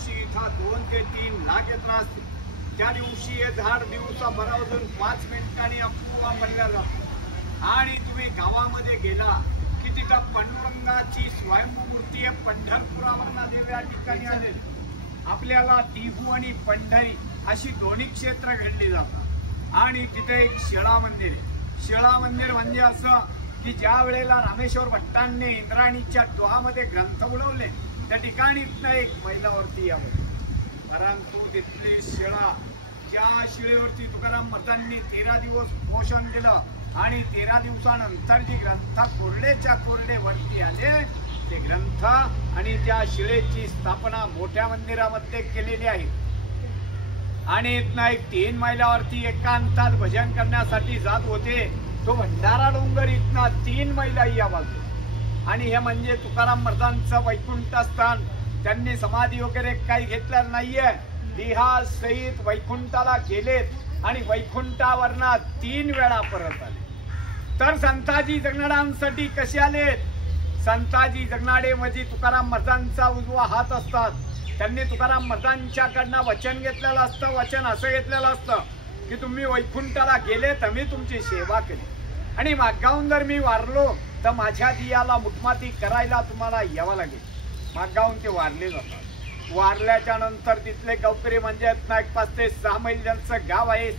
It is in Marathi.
दिवशी इथं 2 ते 3 लाख येत असते। त्या दिवशी हे झाड दिवसा भरावरून 5 मिनिटांनी अपूर्व बनलं जातं। आणि तुम्ही गावामध्ये गेला की तिथं पांडुरंगाची स्वयंभू मूर्ती आहे पंढरपुरावरून या ठिकाणी आले। आपल्याला देहू आणि पंढरी अशी दोन्ही क्षेत्र घडली जातात। आणि तिथे एक शिळा मंदिर आहे। शिळा मंदिर म्हणजे असं की ज्या वेळेला रामेश्वर भट्टांनी इंद्रायणीच्या डोहामध्ये ग्रंथ उडवले त्या ठिकाणी एक मैलावरती यावं, परंतु तिथली शिळा, ज्या शिळेवरती तुकाराम महाराजांनी 13 दिवस पोषण दिलं आणि 13 दिवसानंतर जी ग्रंथ कोरडेच्या कोरडे वरती आले ते ग्रंथ आणि त्या शिळेची स्थापना मोठ्या मंदिरामध्ये केलेली आहे। आणि इथनं एक 3 मैलावरती एकांतात भजन करण्यासाठी जात होते। तो भंडारा डोंगर इथना 3 मैला या बाजू। आणि हे म्हणजे तुकाराम महाराजांचं वैकुंठ स्थान। त्यांनी समाधी वगैरे काही घेतलेलं नाहीये, देहा सहित वैकुंठाला गेलेत आणि वैकुंठावरना 3 वेळा परत आले। तर संताजी जगनाड्यांसाठी कसे आलेत? संताजी जगनाडे म्हणजे तुकाराम महाराजांचा उजवा हात असतात। त्यांनी तुकाराम महाराजांच्याकडनं वचन घेतलेलं असतं। वचन असं घेतलेलं असतं की तुम्ही वैकुंठाला गेले तर मी तुमची सेवा केली आणि मागाहून जर मी वारलो तर माझ्या दियाला मुठमाती करायला तुम्हाला यावं लागेल। मागाहून ते वारले जातात। वारल्याच्या नंतर तिथले गावकरी म्हणजे 5 ते 6 मैल ज्यांचं गाव आहे